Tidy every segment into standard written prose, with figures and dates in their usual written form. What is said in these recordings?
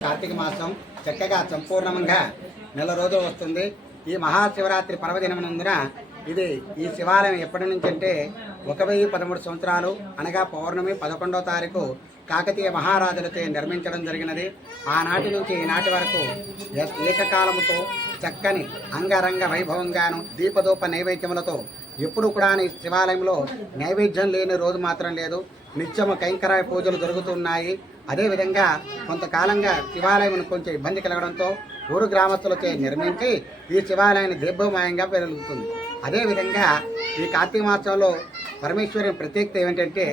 కార్తీక మాసం చక్కగా సంపూర్ణంగా నెల రోజులు వస్తుంది. ఈ మహాశివరాత్రి పర్వదినమునందున ఇది ఈ శివాలయం ఎప్పటి నుంచి అంటే 1013 సంవత్సరాలు అనగా పౌర్ణమి 11వ తారీఖు కాకతీయ మహారాజులతో నిర్మించడం జరిగినది. ఆనాటి నుంచి ఈనాటి వరకు ఏకకాలముతో చక్కని అంగరంగ వైభవంగాను దీపదూప నైవేద్యములతో ఎప్పుడు కూడా ఈ శివాలయంలో నైవేద్యం లేని రోజు మాత్రం లేదు. నిత్యము కైంకరాయ పూజలు జరుగుతున్నాయి. అదేవిధంగా కొంతకాలంగా శివాలయం కొంచెం ఇబ్బంది కలగడంతో ఊరు గ్రామస్తులతో నిర్మించి ఈ శివాలయాన్ని దీర్ఘమాయంగా పెరుగుతుంది. అదేవిధంగా ఈ కార్తీక మాసంలో పరమేశ్వరుని ప్రత్యేకత ఏమిటంటే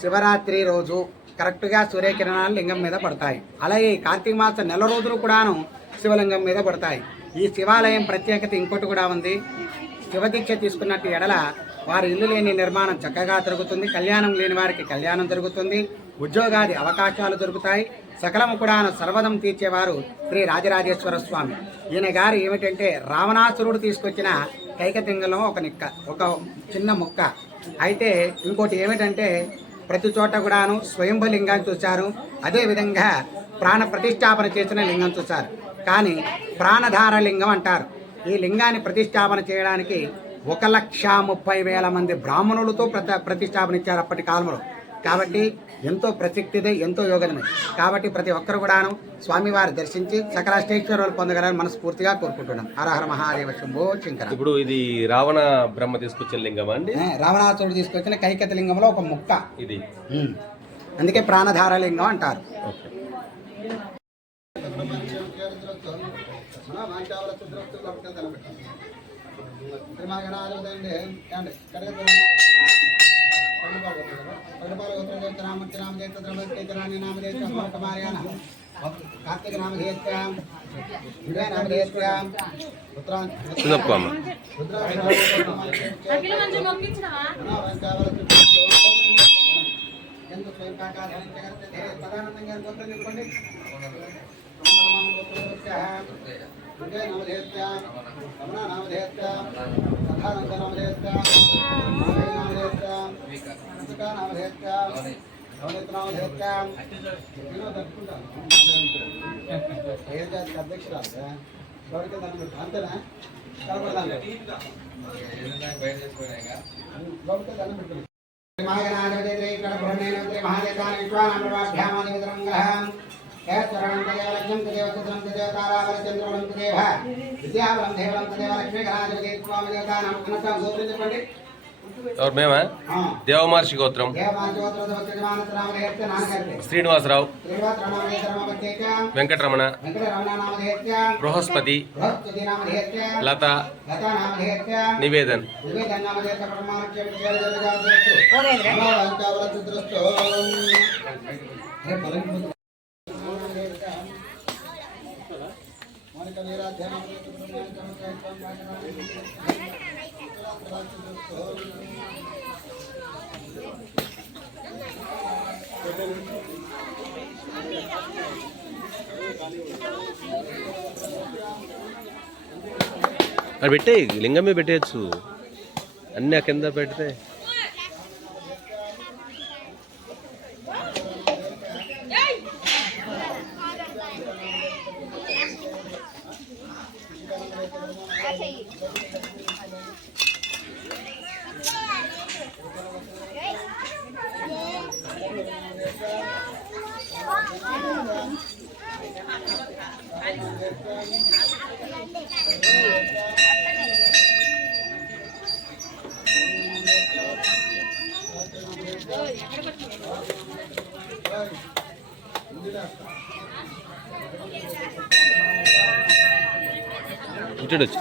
శివరాత్రి రోజు కరెక్ట్గా సూర్యకిరణాలు లింగం మీద పడతాయి. అలాగే కార్తీక మాసం నెల రోజులు కూడాను శివలింగం మీద పడతాయి. ఈ శివాలయం ప్రత్యేకత ఇంకోటి కూడా ఉంది. శివదీక్ష తీసుకున్నట్టు ఎడల వారి ఇల్లు లేని నిర్మాణం చక్కగా జరుగుతుంది. కళ్యాణం లేని వారికి కళ్యాణం జరుగుతుంది. ఉద్యోగాది అవకాశాలు దొరుకుతాయి. సకలము కూడా సర్వదం తీర్చేవారు శ్రీ రాజరాజేశ్వర స్వామి. ఈయన గారు ఏమిటంటే రావణాసురుడు తీసుకొచ్చిన కైకతింగలో ఒక చిన్న ముక్క. అయితే ఇంకోటి ఏమిటంటే ప్రతి చోట కూడాను స్వయంభూ లింగాన్ని చూశారు. అదేవిధంగా ప్రాణ ప్రతిష్టాపన చేసిన లింగం చూశారు. కానీ ప్రాణధార లింగం అంటారు. ఈ లింగాన్ని ప్రతిష్టాపన చేయడానికి 1,30,000 మంది బ్రాహ్మణులతో ప్రతిష్టాపన ఇచ్చారు అప్పటి కాలంలో. కాబట్టి ఎంతో ప్రసిద్ధిదే, ఎంతో యోగమే. కాబట్టి ప్రతి ఒక్కరు కూడాను స్వామివారి దర్శించి సకలాష్టేశ్వరులు పొందగలని మనస్ఫూర్తిగా కోరుకుంటున్నాం. హరహర మహాదేవ శంభో శంకర. ఇప్పుడు ఇది రావణ బ్రహ్మ తీసుకొచ్చే లింగం అండి. రావణాసురుడు తీసుకొచ్చిన కైకత లింగంలో ఒక ముక్క ఇది. అందుకే ప్రాణధార లింగం అంటారు. కార్తీక और మేమా దేవమహర్షి గోత్రం శ్రీనివాసరావు వెంకటరమణ బృహస్పతి లత నివేదన్. అది పెట్టే లింగమే పెట్టేయచ్చు. అన్నీ కింద పెడితే ఇటొచ్చు.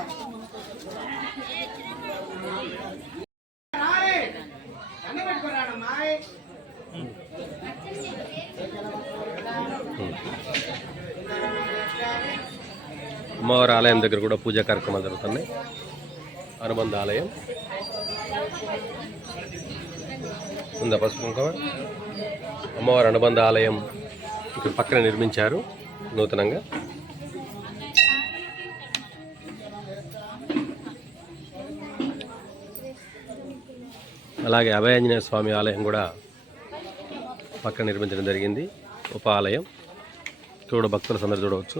అమ్మవారి ఆలయం దగ్గర కూడా పూజా కార్యక్రమాలు జరుగుతున్నాయి. అనుబంధ ఆలయం ఉందా పసుపు కుంకుమ. అమ్మవారి అనుబంధ ఆలయం ఇక్కడ పక్కన నిర్మించారు నూతనంగా. అలాగే అభయాంజనేయ స్వామి ఆలయం కూడా పక్కన నిర్మించడం జరిగింది, ఉప ఆలయం. ఇక్కడ కూడా భక్తుల సందడి చూడవచ్చు.